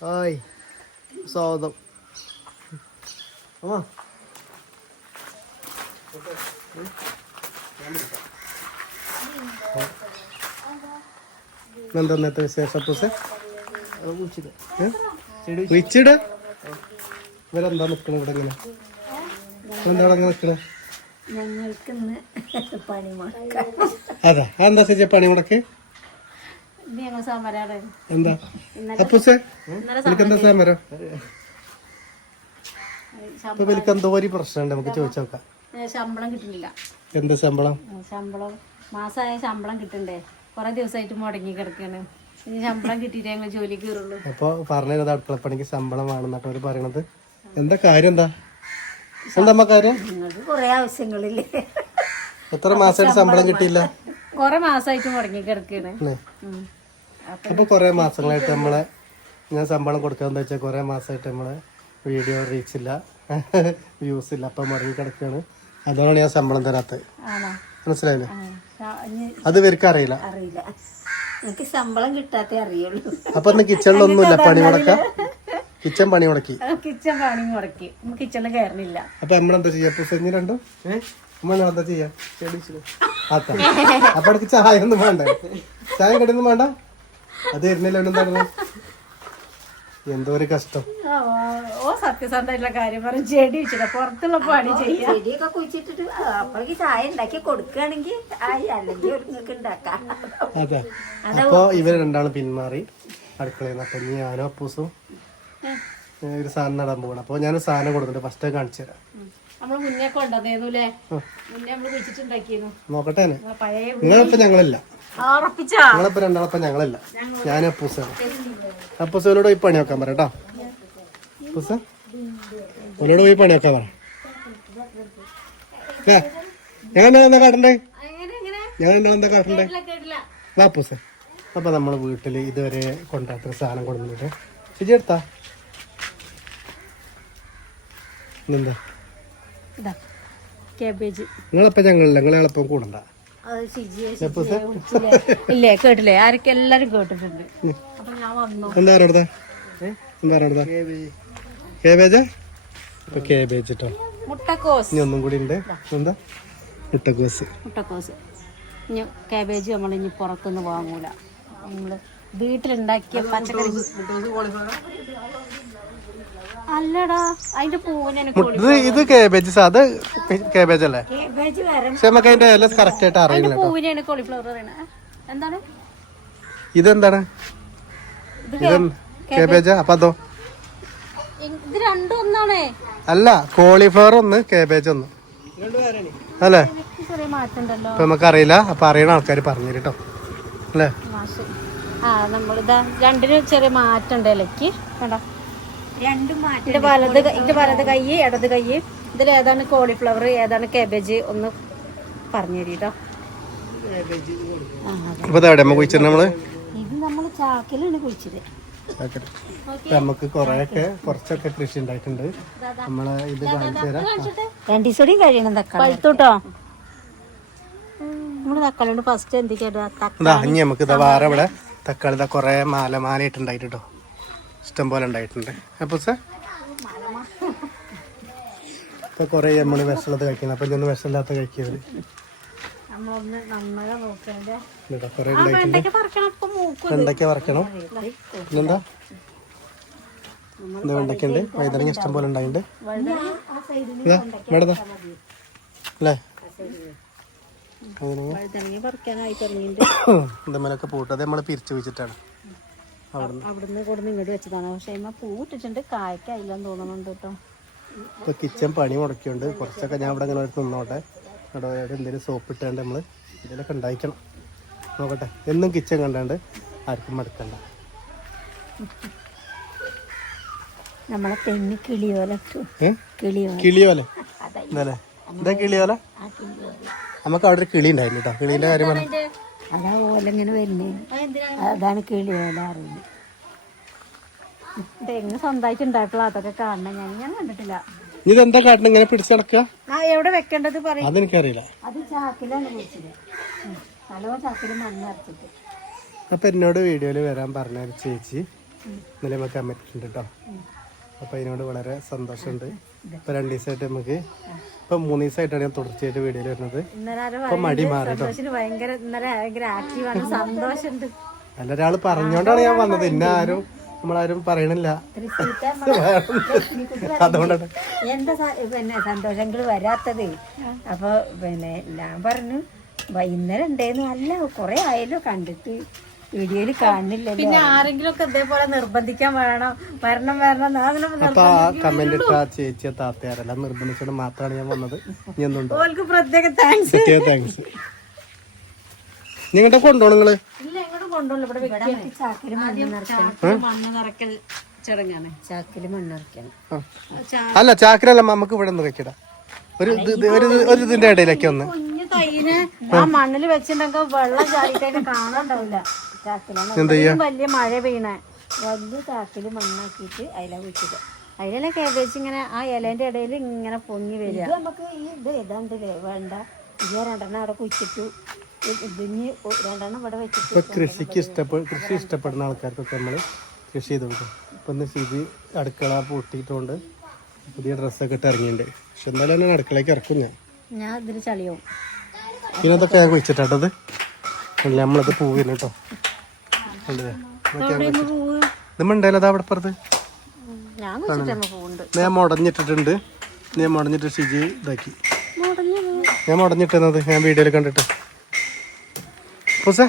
Hi đúng không എന്താ ഇന്നത്തെ വിശേഷം പൂസെ വിളിച്ചിട് ഇവരെന്താ നിക്കണ ഇവിടെ ഇങ്ങനെ എന്താണ് അങ്ങനെ നിക്കണേ ഞങ്ങൾക്ക് അതാ എന്താ ചേച്ചി പണി മുടക്ക് എന്താ? അപ്പൂസെ എനിക്ക് എന്താ സമരം ഇപ്പൊ എനിക്ക് എന്തോ ഒരു പ്രശ്നമുണ്ട് നമുക്ക് ചോദിച്ചു നോക്കാം. ശമ്പളം കിട്ടുന്നില്ല. എന്ത് ശമ്പളം? ശമ്പളം. മാസമായ ശമ്പളം കിട്ടണ്ടേ? കുറെ ദിവസമായിട്ട് മുടങ്ങി കിടക്കാണ്. ഇനി ശമ്പളം കിട്ടിയിട്ടേ ഞങ്ങൾ ജോലി കയറുള്ളൂ അപ്പൊ പറഞ്ഞത് അടുക്കളപ്പണിക്ക് ശമ്പളം വേണമെന്നിട്ട് അവർ പറയണത്. എന്താ കാര്യം എന്താ? എന്താ കാര്യം? നിങ്ങൾക്ക് കുറെ ആവശ്യങ്ങളില്ലേ. എത്ര മാസമായിട്ട് ശമ്പളം കിട്ടിയില്ല? കൊറേ മാസമായിട്ട് മുടങ്ങി കിടക്കാണ്. അല്ലേ? കുറേ അപ്പൊ കൊറേ മാസങ്ങളായിട്ട് നമ്മളെ ഞാൻ ശമ്പളം കൊടുക്കാന്ന് വെച്ചാൽ കൊറേ മാസമായിട്ട് നമ്മളെ വീഡിയോ റീച്ച് ഇല്ല. വ്യൂസ് ഇല്ല. അപ്പൊ മുടങ്ങി കിടക്കാണ്. അതാണ് ഞാൻ ശമ്പളം തരാത്തത്. മനസ്സിലായില്ലേ? അത് ഇവർക്ക് അറിയില്ല. അറിയില്ല. എനിക്ക് ശമ്പളം കിട്ടാത്തേ അറിയുള്ളൂ. അപ്പൊ ഇന്ന് കിച്ചണിലൊന്നുമില്ല പണി മുടക്ക. കിച്ചൺ പണി മുടക്കി. കിച്ചൺ പണി മുടക്കി. കിച്ചണിൽ കയറണില്ല അപ്പൊ നമ്മളെന്താ ചെയ്യാ? പുസഞ്ഞ് രണ്ടും? അമ്മ എന്താ ചെയ്യാ? അപ്പൊ ചായ ഒന്നും വേണ്ട. ചായ കടിയൊന്നും വേണ്ട? അത് തരുന്നില്ല എന്താണ് എന്തോ ഒരു കഷ്ടം. ആ, ഓ സത്യസന്ധമായിട്ടുള്ള കാര്യം പറയും ചെടി വെച്ചിട്ട് പുറത്തുള്ള പണി ചെയ്യാം. ചെടിയൊക്കെ കുഴിച്ചിട്ടിട്ട് അപ്പോഴേക്ക് ചായ ഉണ്ടാക്കി കൊടുക്കുകയാണെങ്കിൽ ആയി അല്ലെങ്കിൽ ഒരു നിങ്ങൾക്ക് ഉണ്ടാക്കാം. അതെ. അപ്പൊ ഇവർ രണ്ടാളും പിന്മാറി അടുക്കളയിൽ നിന്ന്. അപ്പൊ ഇനി ഞാനോ അപ്പൂസും ഒരു സാധനം നടാൻ പോകണം അപ്പൊ ഞാൻ സാധനം കൊടുത്തിട്ട് ഫസ്റ്റ് കാണിച്ചു തരാം. നമ്മൾ മുന്നേ കൊണ്ടുവന്നേന്നു അല്ലേ? മുന്നേ നമ്മൾ വെച്ചിട്ടുണ്ടാക്കിയിരുന്നു നോക്കട്ടെ നിങ്ങളിപ്പോ ഞങ്ങളില്ല. നിങ്ങളിപ്പോ രണ്ടാളപ്പം ഞങ്ങളല്ല. ഞാൻ അപ്പൂസാണ് അപ്പൂസോനോട് പോയി പണി വെക്കാൻ പറ കേട്ടോ. അപ്പൂസ? പോയി പണി വെക്കാൻ പറ. ഞങ്ങൾ എന്താ കാട്ടണ്ടേ? ഞങ്ങൾ എന്താ കാട്ടണ്ടേ? അപ്പൂസ. അപ്പൊ നമ്മൾ വീട്ടിൽ ഇതുവരെ കൊണ്ടാത്ര സാധനം കൊടുക്കുന്നുണ്ട് ചേച്ചി എടുത്താ? എന്താ ഇതാ കേബേജ് നിങ്ങളപ്പം ഞങ്ങളില്ല നിങ്ങളെ എളുപ്പം കൂടണ്ട. ഇല്ലേ കേട്ടില്ലേ? ആരൊക്കെ എല്ലാരും കേട്ടിട്ടുണ്ട്. അപ്പൊ ഞാൻ വന്നു. എന്താ എന്താ കേബേജ് കേബേജ് കേട്ടോ മുട്ടക്കോസ്. ഇനി ഒന്നും കൂടി ഉണ്ട്. എന്താ? മുട്ടക്കോസ്. മുട്ടക്കോസ്. ഇനി കാബേജ് നമ്മൾ ഇനി പുറത്തുനിന്ന് വാങ്ങൂല. നമ്മൾ വീട്ടിലുണ്ടാക്കിയ പച്ചക്കറി അല്ലടാ അതിന്റെ പൂവിനെ ഇത് കേബേജ് കേബേജ് അല്ലേ? കേബേജ് വരെ. പക്ഷെ നമുക്ക് അതിന്റെ എല്ലാം കറക്റ്റ് ആയിട്ട് അറിയില്ല കേട്ടോ. പൂവിനെയാണ് കോളിഫ്ലവർ എന്താണ്? ഇതെന്താണ്? ഇത് കേബേജ് അപ്പൊ അതോ? ഇത് രണ്ടും ഒന്നാണേ. അല്ല കോളിഫ്ലവർ ഒന്ന് കേബേജ് ഒന്ന്. അല്ലേ? ഇപ്പൊ നമുക്ക് അറിയില്ല അപ്പൊ അറിയണ ആൾക്കാർ പറഞ്ഞു കേട്ടോ. അല്ലേ? ആ നമ്മളിതാ രണ്ടിനും ചെറിയ മാറ്റം ഉണ്ട് ഇലക്ക് കണ്ടോ? ഇതിന്റെ വലത് ക- ഇതിന്റെ വലത് കൈ ഇടത് കൈ. ഇതിൽ ഏതാണ് കോളിഫ്ലവർ ഏതാണ് കാബേജ് ഒന്ന് പറഞ്ഞു തരീട്ടോ ഇത് നമ്മൾ ചാക്കിലാണ് കുഴിച്ചത്. നമുക്ക് കൊറേയൊക്കെ കുറച്ചൊക്കെ കൃഷി ഉണ്ടായിട്ടുണ്ട്. നമ്മൾ ഇത് കാണിച്ചു തരാം. രണ്ടു ദിവസം കഴിയണം തക്കാളി. പഴുത്തൂട്ടോ? നമ്മൾ ഫസ്റ്റ് എന്ത് തക്കാളി നമുക്ക് ഇതാ വേറെ ഇവിടെ തക്കാളി കൊറേ മാല മാലയിട്ട് ഉണ്ടായിട്ട് കേട്ടോ ഇഷ്ടം പോലെ ഉണ്ടായിട്ടുണ്ട്. അപ്പോൾ സാർ ഇപ്പൊ കൊറേ നമ്മൾ വിഷമുള്ളത് കഴിക്കുന്നത് അപ്പൊ ഇതൊന്നും വിഷമില്ലാത്ത കൊറേ ഇപ്പൊ വെണ്ടയ്ക്ക വറക്കണം? പിന്നെന്താ? എന്താ വെണ്ടയ്ക്കുണ്ട് വൈതനങ്ങ ഇഷ്ടം പോലെ ഉണ്ടായിട്ടുണ്ട് ഇതാ. അല്ലേ? വഴുതനങ്ങ? പൂട്ടത് നമ്മൾ പിരിച്ചു വെച്ചിട്ടാണ്. അവിടുന്ന്. കൊടുന്ന് ഇങ്ങോട്ട് വെച്ചതാണ്. പക്ഷെ അമ്മ പൂ ഇട്ടിട്ടുണ്ട്. കായ്ക്കായില്ലെന്ന് തോന്നുന്നുണ്ട് കേട്ടോ. ഇപ്പൊ കിച്ചൺ പണി മുടക്കിയുണ്ട് കുറച്ചൊക്കെ ഞാൻ ഇവിടെ ഇങ്ങനെ ഒരു നിന്നോട്ടെ. അവിടെ എന്തെങ്കിലും സോപ്പ് ഇട്ടാണ്ട് നമ്മൾ ഇതിലൊക്കെ ഉണ്ടായിക്കണം. നോക്കട്ടെ. എന്നും കിച്ചൺ കണ്ടാണ്ട് ആർക്കും മടുക്കണ്ട. നമ്മളെ തെങ്ങ് കിളിയോല കിളിയോല. ഇതല്ലേ എന്താ കിളിയോല? നമുക്ക് അവിടെ ഒരു കിളി ഉണ്ടായിരുന്നു കേട്ടോ. കിളീന്റെ കാര്യം പറഞ്ഞു. അതാ ഓല ഇങ്ങനെ വരുന്നേ. അതാണ് കിളിയോല അറിയുന്നത്. തെങ്ങ് സ്വന്തമായിട്ട് ഉണ്ടായിട്ടുള്ള അതൊക്കെ കാണണം. ഞാൻ ഞാൻ കണ്ടിട്ടില്ല. ഇതെന്താ കാട്ടണം? ഇങ്ങനെ പിടിച്ചു നടക്കുക ആ എവിടെ വെക്കേണ്ടത് പറയും. അതെനിക്കറിയില്ല. അത് ചാക്കിലാണ് കുഴിച്ചത് നല്ലോ ചാക്കിൽ മണ്ണ് അരച്ചിട്ട് അപ്പൊ എന്നോട് വീഡിയോയിൽ വരാൻ പറഞ്ഞ ഒരു ചേച്ചി ഇന്നലെ നമുക്ക് അമ്മറ്റിട്ടുണ്ട് കേട്ടോ അപ്പൊ അതിനോട് വളരെ സന്തോഷമുണ്ട്. ഇപ്പൊ രണ്ട് ദിവസമായിട്ട് നമുക്ക് ഇപ്പൊ മൂന്ന് ദിവസമായിട്ടാണ് ഞാൻ തുടർച്ചയായിട്ട് വീഡിയോയിൽ വരുന്നത്. ഇപ്പൊ മടി മാറി കേട്ടോ. സന്തോഷിന് ഭയങ്കര ഇന്നലെ സന്തോഷമുണ്ട് അല്ല ഒരാൾ പറഞ്ഞോണ്ടാണ് ഞാൻ വന്നത്. ഇന്ന ആരും നമ്മളാരും പറയണില്ല. അതുകൊണ്ടാണ്. എന്താ പിന്നെ സന്തോഷങ്ങൾ വരാത്തത്. അപ്പൊ പിന്നെ ഞാൻ പറഞ്ഞു വൈകുന്നേരം ഉണ്ടായിരുന്നു അല്ല കൊറേ ആയല്ലോ കണ്ടിട്ട്. വീഡിയോയിൽ കാണുന്നില്ലല്ലോ. പിന്നെ ആരെങ്കിലും ഒക്കെ ഇതേപോലെ നിർബന്ധിക്കാൻ വേണം വരണം വരണം അങ്ങനെ അപ്പൊ ആ കമന്റ് ഇട്ട ആ ചേച്ചിയെ താത്തയാരെല്ലാം നിർബന്ധിച്ചോണ്ട് മാത്രമാണ് ഞാൻ വന്നത്. ഓൾക്ക് പ്രത്യേക താങ്ക്സ് താങ്ക്സ് നിങ്ങളുടെ കൊണ്ടോ നിങ്ങൾ? ഇല്ല എങ്ങോട്ടും ഇവിടെ വെക്കണം. ചാക്കിൽ മണ്ണ് നിറയ്ക്കണം. ചാക്കിൽ മണ്ണ് നിറക്കൽ ചടങ്ങാണ്. ചാക്കിൽ മണ്ണ് നിറയ്ക്കണം. ആ. അല്ല ചാക്കിലല്ല നമുക്ക് ഇവിടെ ഒന്ന് വെക്കട. ഒരു ഇത് ഇത് ഒരു ഇത് ഒരു ഇതിന്റെ ഇടയിലേക്ക് ഒന്ന്. കുഞ്ഞു തൈനെ ആ മണ്ണിൽ വെച്ചിട്ടുണ്ടെങ്കിൽ വെള്ളം ചാടിയിട്ട് കാണാണ്ടാവില്ല വലിയ മഴ വീണ വലിയ ചാക്കിൽ മണ്ണാക്കിയിട്ട് അതില കുഴിച്ചിട്ട് അതിലെല്ലാം കേബേജ് ഇങ്ങനെ ആ ഇലേന്റെ ഇടയിൽ ഇങ്ങനെ പൊങ്ങി വരിക. ഇത് നമുക്ക് ഈ ഇത് ഏതാണ്ടല്ലേ വേണ്ട. ഇത് രണ്ടെണ്ണം അവിടെ കുഴിച്ചിട്ടു. ഇതിഞ്ഞ് രണ്ടെണ്ണം ഇവിടെ വെച്ചിട്ട് കൃഷിക്ക് ഇഷ്ടപ്പെടും കൃഷി ഇഷ്ടപ്പെടുന്ന ആൾക്കാർക്കൊക്കെ നമ്മൾ കൃഷി ചെയ്ത് കൊടുക്കും. ഇപ്പൊ ഇന്ന് സിജി അടുക്കള പൂട്ടിയിട്ടുണ്ട് പുതിയ ഡ്രസ്സൊക്കെ ഇട്ട് ഇറങ്ങിയിട്ടുണ്ട് പക്ഷെ എന്തായാലും ഞാൻ അടുക്കളയ്ക്ക് ഇറക്കും ഞാൻ. ഞാൻ ഇതിൽ ചളിയാവും. പിന്നെ അതൊക്കെ ഞാൻ കുഴിച്ചിട്ടത് നമ്മളത് പൂവിന് കേട്ടോ കണ്ടില്ലേ? ഇതൊക്കെ ഞാൻ കുഴിച്ചിട്ട്. പൂവ്. ഇത് മണ്ടല്ലോ അതാ അവിടെ പുറത്ത് ഞാൻ മുടഞ്ഞിട്ടിട്ടുണ്ട്. ഞാൻ മുടഞ്ഞിട്ട് ഷിജി ഇതാക്കി. ഞാൻ മുടഞ്ഞിട്ടുന്നത് ഞാൻ വീഡിയോയിൽ കണ്ടിട്ട്. പൂസേ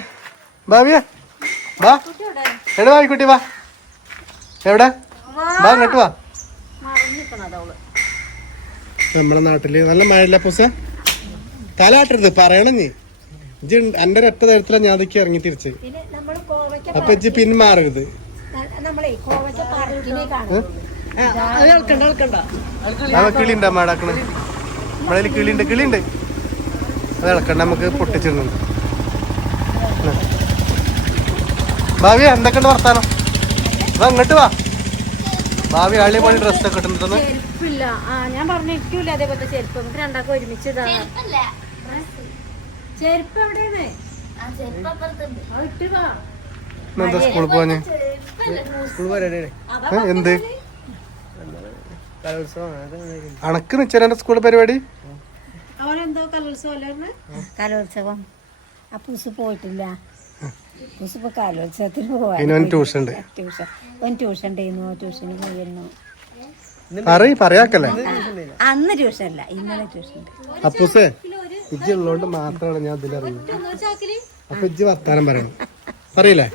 ഭാവിയ വാ എവിടെ വാ കുട്ടി? വാ എവിടെ? വാ. ഇങ്ങോട്ട് വാ. നമ്മളെ നാട്ടിൽ നല്ല മഴയില്ല പൂസ? തലാട്ടരുത് പറയണം നീ. എന്റെ ഒറ്റ തരത്തില ഞാൻ അതൊക്കെ ഇറങ്ങി തിരിച്ച്. അപ്പൊ ഇജ്ജ് പിന്മാറരുത് നമ്മളെ കാണും. കിളിണ്ട് മാടാക്കണ് നമ്മളതിൽ കിളിണ്ട് കിളിണ്ട് അത് ഇളക്കണ്ട നമുക്ക് പൊട്ടിച്ചിടുന്നുണ്ട് ഭാവി എന്തൊക്കെയുണ്ട് വർത്താനം? വാ അങ്ങോട്ട് വാ. ഭാവി ആളെ പോലെ ഡ്രസ്സൊക്കെ ഇട്ടിട്ടുണ്ടെന്ന് ചെരുപ്പില്ല. ആ ഞാൻ പറഞ്ഞിരിക്കൂല അതേപോലത്തെ ചെരുപ്പ്. നമുക്ക് രണ്ടാക്കും ഒരുമിച്ച് ഇതാ. ചെരുപ്പ് എവിടെയാണ്? അത് ഇട്ട് വാ. എന്താ സ്കൂളിൽ പോവാന്? എന്ത്? അണക്ക് സ്കൂൾ പരിപാടി? അവനെന്തോ കലോത്സവം അല്ലായിരുന്നു കലോത്സവം. ആ പുസ് പോയിട്ടില്ല. പുസ് ഇപ്പൊ കലോത്സവത്തിന് ട്യൂഷൻ ഉണ്ട്. ട്യൂഷൻ. ഓൻ ട്യൂഷൻ ഉണ്ടായിരുന്നു. ട്യൂഷന് പോയിരുന്നു. പറയ് പറയാക്കല്ലേ? അന്ന് ട്യൂഷൻ അല്ല. ഇന്നലെ ട്യൂഷൻ ഉണ്ട്. അപ്പൂസേ ഇജ്ജ് ഉള്ളോണ്ട് മാത്രമാണ് ഞാൻ ഇതിലിറങ്ങി അപ്പൊ ഇജ്ജ് വർത്താനം പറയണം. പറയില്ലേ?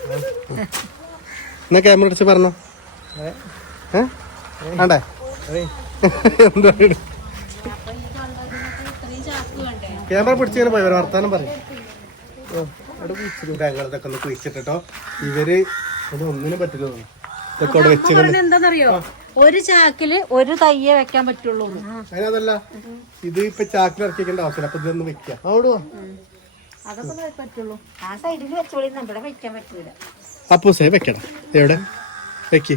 എന്നാ ക്യാമറ അടിച്ച് പറഞ്ഞോ. ഏണ്ടേ എന്താ ക്യാമറ പിടിച്ചിങ്ങനെ പോയി വർത്താനം പറയും. ഞങ്ങളിതൊക്കെ ഒന്ന് കുഴിച്ചിട്ടോ ഇവർ ഇത് ഒന്നിനും പറ്റില്ല. ഇതൊക്കെ അവിടെ ഒരു ചാക്കിൽ ഒരു തയ്യേ വെക്കാൻ പറ്റുള്ളൂ. അതിനതല്ല ഇത് ഇപ്പൊ ചാക്കിൽ ഇറക്കിക്കേണ്ട ആവശ്യമില്ല. അപ്പൊ ഇതൊന്ന് വെക്കാം. അവിടെ. അതൊക്കെ പറ്റുള്ളൂ. ആ സൈഡിൽ വെച്ചോളി നമ്മുടെ വെക്കാൻ പറ്റൂല. അപ്പൂസേ വെക്കണം എവിടെ? വെക്ക്.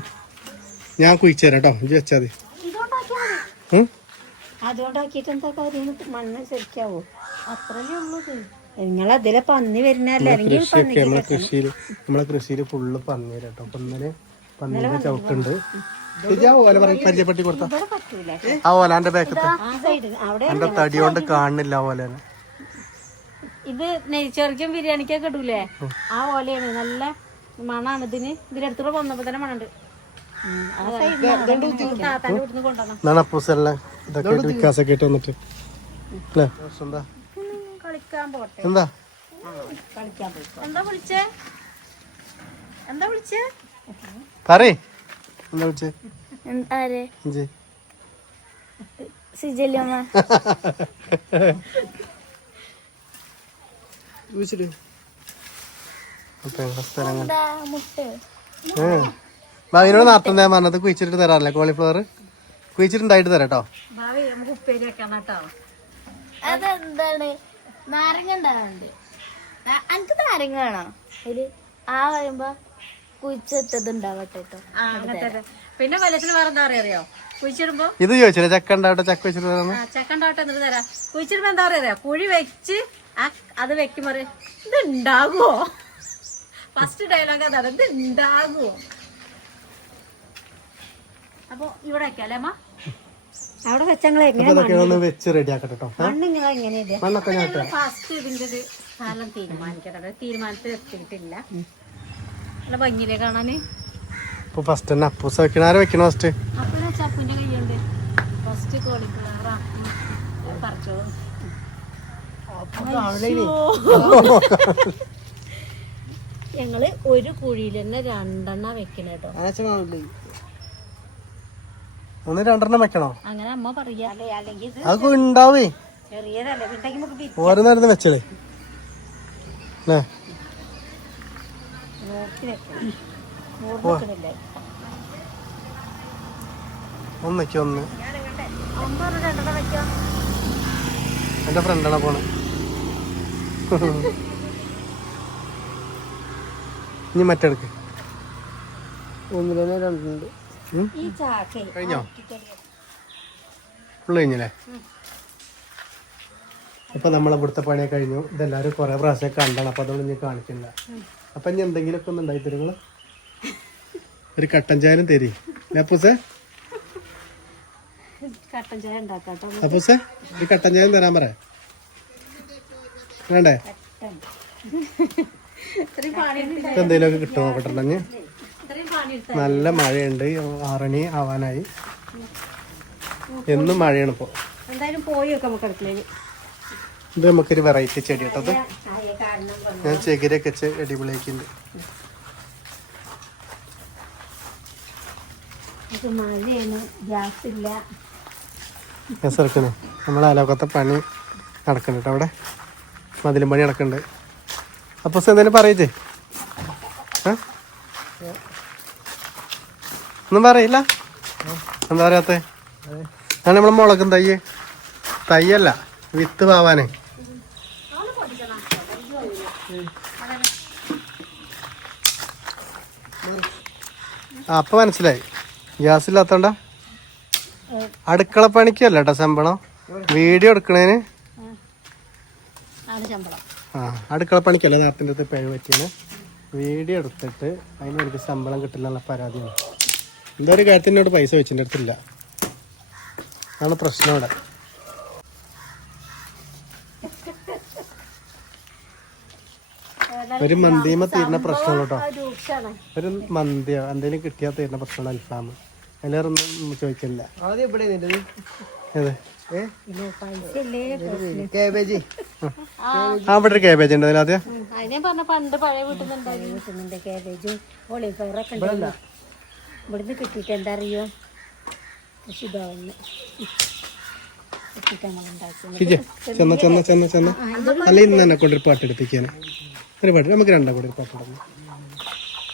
ഞാൻ കുഴിച്ചു തരാം കേട്ടോ ഇജ്ജ് വെച്ചാൽ മതി? അതുകൊണ്ടാക്കിയിട്ട് എന്താ കാര്യം? മണ്ണ് ശരിക്കാവോ? അത്രല്ലേ ഉള്ളൂ നിങ്ങൾ അതിലെ പന്നി വരുന്നല്ലേ അല്ലെങ്കിൽ കൃഷിയൊക്കെ നമ്മളെ കൃഷിയിൽ നമ്മളെ കൃഷിയിൽ ഫുള്ള് പന്നി കേട്ടോ അപ്പൊ ഇന്നലെ പന്നീന്റെ ചവിട്ടുണ്ട്. പരിചയപ്പെട്ടി കൊടുത്ത. ആ ഓലാന്റെ ബാക്കത്തെ എന്റെ തടി കൊണ്ട് കാണുന്നില്ല ഓലനെ ഓലേനെ. ഇത് നെയ്ച്ചോറിക്കും ബിരിയാണിക്കൊക്കെ ഇടൂലേ ആ ഓലയാണ് നല്ല മണാണ് ഇതിന് ഇതിനടുത്തൂടെ വന്നപ്പോ തന്നെ മണുണ്ട് കളിക്കാൻ പോട്ടെ എന്താ കളിക്കാൻ പോയി എന്താ വിളിച്ചേ എന്താ വിളിച്ചേ പറയ് എന്താ വിളിച്ചേ ആരെ ഇജ്ജ് സിജല്യമ്മ സ്ഥലങ്ങൾ? ഭാവിനോട് നടത്തുന്ന ഞാൻ പറഞ്ഞത്? കുഴിച്ചിട്ട് തരാറില്ല? കോളിഫ്ലവർ കുഴിച്ചിട്ടുണ്ടായിട്ട് തരാം കേട്ടോ അതെന്താണ്? നാരങ്ങ എനിക്ക് നാരങ്ങ വേണോ? ആ പറയുമ്പോ കുഴിച്ചെത്തത് ഉണ്ടാവട്ടെ കേട്ടോ പിന്നെ വലത്തിന് വേറെ എന്താ പറയാ അറിയോ? കുഴിച്ചിടുമ്പോ ഇത് ചോദിച്ചില്ലേ? ചക്ക ഉണ്ടാവട്ടെ ചക്ക വെച്ചിട്ട് ചക്കണ്ടാവട്ടെ എന്നിട്ട് തരാം. കുഴിച്ചിടുമ്പോ എന്താ പറയാ കുഴി വെച്ച് ആ അത് വെക്കി പറയും, ഇത് ഉണ്ടാകുവോ ഫസ്റ്റ് ഡയലോഗ് അതാണ് ഇത് ഉണ്ടാകുമോ അപ്പൊ ഇവിടെ വെക്കാല്ലേ അമ്മ? അവിടെ വെച്ചങ്ങളെ അപ്പൊ വെച്ച് റെഡി ആക്കട്ടെ കേട്ടോ. മണ്ണ് നിങ്ങൾ എങ്ങനെയല്ലേ മണ്ണൊക്കെ ഞാൻ ഇട്ടേ. ഫസ്റ്റ് ഇതിന്റെ ഒരു സ്ഥലം തീരുമാനിക്കട്ടെ. തീരുമാനത്തിൽ എത്തിയിട്ടില്ല. നല്ല ഭംഗിയിലേ കാണാന്? ഇപ്പൊ ഫസ്റ്റ് തന്നെ അപ്പൂസ് വെക്കണ ആരെ വെക്കണ ഫസ്റ്റ് അപ്പൊ ചപ്പിന്റെ കയ്യുണ്ട് ഫസ്റ്റ് കോളിഫ്ലവറാ പറിച്ചോളൂ. ഞങ്ങൾ ഒരു കുഴിയിൽ തന്നെ രണ്ടെണ്ണ വെക്കണ കേട്ടോ ഒന്ന് രണ്ടെണ്ണം വെക്കണോ? അങ്ങനെ അമ്മ പറയാ. അതൊക്കെ ഉണ്ടാവേ. ഓരോ നേരത്തെ വെച്ചതേ അല്ലേ നോക്കി വെക്കണം. നോക്കില്ലേ ഒന്ന് എന്റെ ഫ്രണ്ടാണ് പോണെ? ഇനി മറ്റെടുക്ക്. ഒന്നിലെ രണ്ടുണ്ട്. ഈ ചാക്കേ. കഴിഞ്ഞോ? ഫുള്ള് കഴിഞ്ഞല്ലേ? അപ്പൊ നമ്മളെ ഇവിടുത്തെ പണിയൊക്കെ കഴിഞ്ഞു. ഇതെല്ലാരും കുറെ പ്രാവശ്യം കണ്ടാണ്. അപ്പൊ അതൊന്നും ഇനി കാണിക്കില്ല അപ്പൊ ഇനി എന്തെങ്കിലുമൊക്കെ ഒന്ന് ഉണ്ടായി തരുങ്ങൾ ഒരു കട്ടൻ ചായനും തരി. അപ്പൂസേ? കട്ടൻ ചായ ഉണ്ടാക്കാട്ടോ അപ്പൂസേ ഒരു കട്ടൻ ചായം തരാൻ പറ. വേണ്ടേ? എന്തെങ്കിലുമൊക്കെ കിട്ടുമോ നോക്കട്ടെ പണി നല്ല മഴയുണ്ട്. ആറണി ആവാനായി. എന്നും മഴയാണ് ഇപ്പൊ. എന്തായാലും പോയി വെക്കാം നമുക്ക് അടുക്കളയിൽ ഇത് നമുക്കൊരു വെറൈറ്റി ചെടി കേട്ടത്. ഞാൻ ചെകിരൊക്കെ വെച്ച് അടിപൊളിയാക്കിണ്ട് ഞാൻ രസറക്കണേ നമ്മളെ അലോക്കത്തെ പണി നടക്കുന്നുണ്ട് അവിടെ. മതിലും പണി നടക്കുന്നുണ്ട് അപ്പോൾ എന്തെങ്കിലും പറയത്തേ ഒന്നും പറയില്ല. എന്താ പറയാത്ത? അതാണ് നമ്മളെ മുളകും തയ്യ് തയ്യല്ല വിത്ത് പാവാനേ. അപ്പൊ മനസ്സിലായി. ഗ്യാസ് ഇല്ലാത്തോണ്ടാ അടുക്കള പണിക്കല്ല ശമ്പളം. വീഡിയോ എടുക്കണേന്. ആ അടുക്കള പണിക്കല്ല നേരത്തിന്റെ അടുത്ത് പിഴ പറ്റിയാണ് വീഡിയോ എടുത്തിട്ട് അതിന് എനിക്ക് ശമ്പളം കിട്ടില്ല എന്നുള്ള പരാതിയാണ്. എന്താ ഒരു കാര്യത്തിനോട് പൈസ വെച്ചിന്റെ അടുത്തില്ല. അതാണ് പ്രശ്നം ഇവിടെ ഒരു മന്തിമ തീരുന്ന പ്രശ്നമാണ് കേട്ടോ. ഒരു മന്തിയോ എന്തെങ്കിലും കിട്ടിയാൽ തീരുന്ന പ്രശ്നമാണ് അൽഫാം അതിലേറൊന്നും ചോദിക്കില്ല. ഏത് പൈസ ഇല്ലേ കേബേജ്. ആ. അവിടെ ഒരു കേബേജ് ഉണ്ട് അതിനെ പറഞ്ഞ പണ്ട് പഴയ വീട്ടിൽ നിന്നുണ്ടായിരുന്നു കിട്ടുന്നുണ്ട് കാബേജും. ഒളിഫ്ലവറൊക്കെ ഉണ്ടല്ലോ ഇവിടുന്ന് കിട്ടിയിട്ട് എന്താ അറിയോ ചെന്ന ചെന്ന ചെന്ന ചെന്ന. അല്ല ഇന്ന് തന്നെ കൊണ്ടൊരു പാട്ട് എടുപ്പിക്കാൻ ഒരു പാട്ട്. നമുക്ക് രണ്ടാ കൂടെ ഒരു പാട്ട് ഇടുന്നു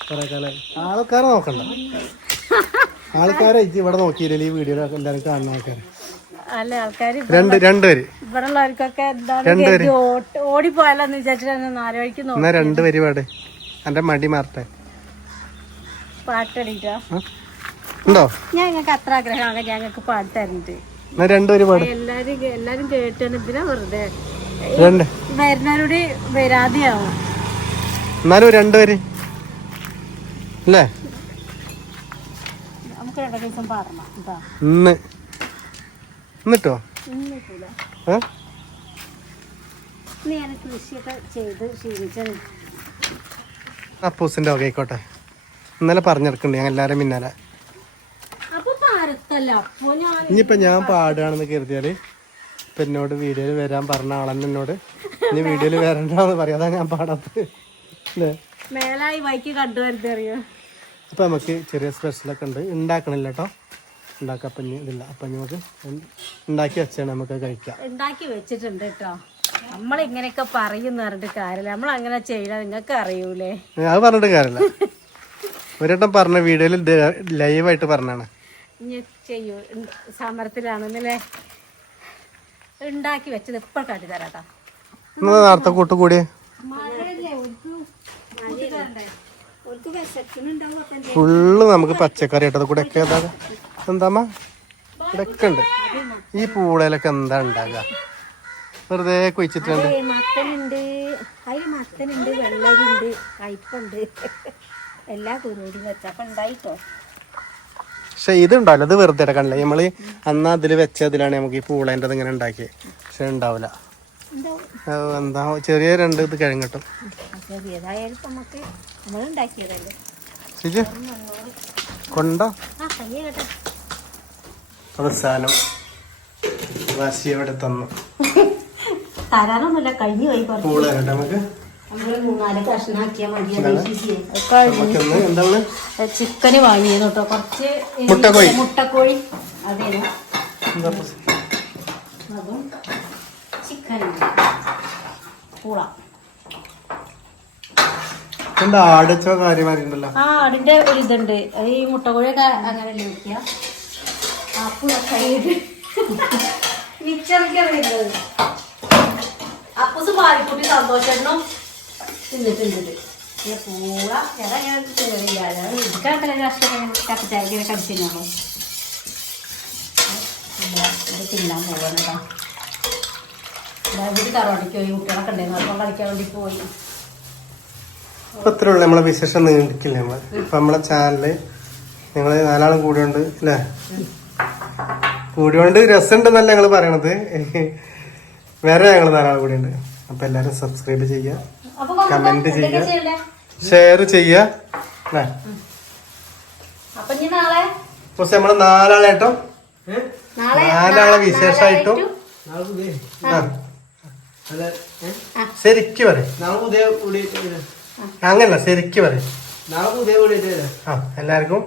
കുറെ കാലം ആൾക്കാരെ നോക്കണ്ട. ആൾക്കാരെ ഇജ്ജ് ഇവിടെ നോക്കിയില്ലേ ഈ വീഡിയോ എല്ലാവരും കാണുന്ന ആൾക്കാർ അല്ല ആൾക്കാർ രണ്ട് രണ്ടുപേര്. ഇവിടെ ഉള്ളവർക്കൊക്കെ എന്താണ് ഓടി ഓട്ട് ഓടിപ്പോയാലെന്ന് വിചാരിച്ചിട്ടാണ് നാല് വഴിക്ക് നോക്കി എന്നാ രണ്ട് വരി പാട്. എന്റെ മടി മാറട്ടെ? ഉണ്ടോ? ഞാൻ ഞങ്ങൾക്ക് അത്ര ആഗ്രഹമാണ് ഞങ്ങൾക്ക് പാട്ട് തരുന്നുണ്ട് എന്നാ പാട്. എല്ലാരും എല്ലാരും കേട്ടാണ്. ഇതിനാ വെറുതെ? വരുന്നവരോട് വരാതെയാവും എന്നാലും രണ്ടുപേര് അല്ലേ? നമുക്ക് രണ്ടു ദിവസം പാടണം. ഇന്ന് എന്നിട്ടോ ഇന്ന് കിട്ടൂല ഏ ഇന്ന് ഞാൻ കൃഷിയൊക്കെ ചെയ്ത് ക്ഷീണിച്ചാണ് അപ്പൂസിന്റെ വക ആയിക്കോട്ടെ. ഇന്നലെ പറഞ്ഞെടുക്കണ്ടേ ഞാൻ എല്ലാരും പിന്നാലെ. ഇനിയിപ്പോ ഞാൻ പാടുകയാണെന്ന് കരുതിയാൽ ഇപ്പൊ എന്നോട് വീഡിയോയിൽ വരാൻ പറഞ്ഞ ആളെന്നെ എന്നോട് ഇനി വീഡിയോയിൽ വരണ്ടെന്ന് പറയാതാ ഞാൻ പാടാത്തത്. അല്ലേ? അറിയോ? അപ്പൊ നമുക്ക് ചെറിയ സ്പെഷ്യലൊക്കെ ഉണ്ട്. ഉണ്ടാക്കണില്ല കേട്ടോ ഉണ്ടാക്കാം. അപ്പം ഇതില്ല. അപ്പം നമുക്ക് ഉണ്ടാക്കി വെച്ചാണ് നമുക്ക് കഴിക്കാം. ഉണ്ടാക്കി വെച്ചിട്ടുണ്ട് കേട്ടോ. നമ്മൾ ഇങ്ങനെയൊക്കെ പറയുന്ന പറഞ്ഞിട്ട് കാര്യമില്ല. നമ്മൾ അങ്ങനെ ചെയ്യണ നിങ്ങൾക്ക് അറിയൂലേ അത് പറഞ്ഞിട്ട് കാര്യമില്ല. ഒരേട്ടം പറഞ്ഞ വീഡിയോയിൽ ലൈവായിട്ട് പറഞ്ഞാണ്. ഇനി ചെയ്യൂ. സമരത്തിലാണെന്നല്ലേ? ഉണ്ടാക്കി വെച്ചത് ഇപ്പോൾ കാട്ടി തരാട്ടോ. ഇന്ന് നേരത്തെ കൂട്ട് കൂടിയേ അവർക്ക് വിശക്കുന്നുണ്ടാവും അപ്പൊ എന്ത് ഫുള്ള് നമുക്ക് പച്ചക്കറി ഇട്ടത് കൂടെ ഒക്കെ ഏതാ എന്താമ്മ ഇവിടെയൊക്കെ ഉണ്ട് ഈ പൂളയിലൊക്കെ എന്താ ഉണ്ടാകുക വെറുതെ കുഴിച്ചിട്ടുണ്ട്. ഏയ് മത്തനുണ്ട്. അതിൽ മത്തനുണ്ട് വെള്ളരിണ്ട് കയ്പുണ്ട് എല്ലാ കുരുടി വെച്ചപ്പോ ഉണ്ടായിട്ടോ? പക്ഷെ ഇത് ഉണ്ടാവില്ല. ഇത് വെറുതെ കണ്ടില്ല. നമ്മൾ അന്ന് അതിൽ വെച്ച അതിലാണ് നമുക്ക് ഈ പൂളേന്റെ ഇങ്ങനെ ഉണ്ടാക്കിയത് പക്ഷെ ഉണ്ടാവില്ല. എന്താ? ചെറിയ രണ്ട് ഇത് കിഴങ്ങ് കിട്ടും. കൊണ്ടോ? അവസാനം വാശി ഇവിടെ തന്നു. തരാനൊന്നുമില്ല കഴിഞ്ഞു പോയി കുറച്ച്. പൂള കേട്ടോ നമുക്ക്? ചിക്കന് വാങ്ങിയത് കേട്ടോ കുറച്ച് മുട്ടക്കോഴി. മുട്ടക്കോഴി. അതേനു. എന്താ ഇപ്പൊ? അതും ചിക്കനും. പൂള. എന്താ ആടച്ചോ കാര്യമാരുണ്ടല്ലോ ആ അതിന്റെ ഒരു ഇതുണ്ട്. ഈ മുട്ടക്കോഴിയൊക്കെ അങ്ങനെ വെക്കുക. ആ പുളക്കൈത് മിച്ചറൊക്കെ അറിയുന്നത് അപ്പൂസ് പാലിക്കുട്ടി സന്തോഷനും തിന്നിട്ടുണ്ട് ഞാൻ കേറിയില്ല ഇതൊക്കെ കഷ്ടം കപ്പച്ചായ കടിച്ചിരുന്നാണോ ഇത് തിന്നാൻ പോവാണ് കേട്ടോ. വീട്ടിൽ തറവാടിക്ക് പോയി കുട്ടികളൊക്കെ ഉണ്ടായിരുന്നു. അപ്പം കളിക്കാൻ വേണ്ടി പോയി. ഇത്രേ ഉള്ളൂ നമ്മളെ വിശേഷം നീണ്ടിക്കില്ല നമ്മൾ. ഇപ്പൊ നമ്മളെ ചാനൽ നിങ്ങൾ നാലാളും കൂടെ ഉണ്ട് അല്ലേ? കൂടിയോണ്ട് രസമുണ്ടെന്നല്ല ഞങ്ങൾ പറയണത്. വേറെ ഞങ്ങൾ കൂടി ഉണ്ട് അപ്പൊ എല്ലാരും സബ്സ്ക്രൈബ് ചെയ്യുക കമന്റ് ചെയ്യുക ഷെയർ ചെയ്യുക നമ്മൾ നാലാളായിട്ടോ നാലാളെ വിശേഷമായിട്ടും ശരിക്കും ശരിക്ക് പറയും. അങ്ങനല്ല ശരിക്ക് പറയും. എല്ലാവർക്കും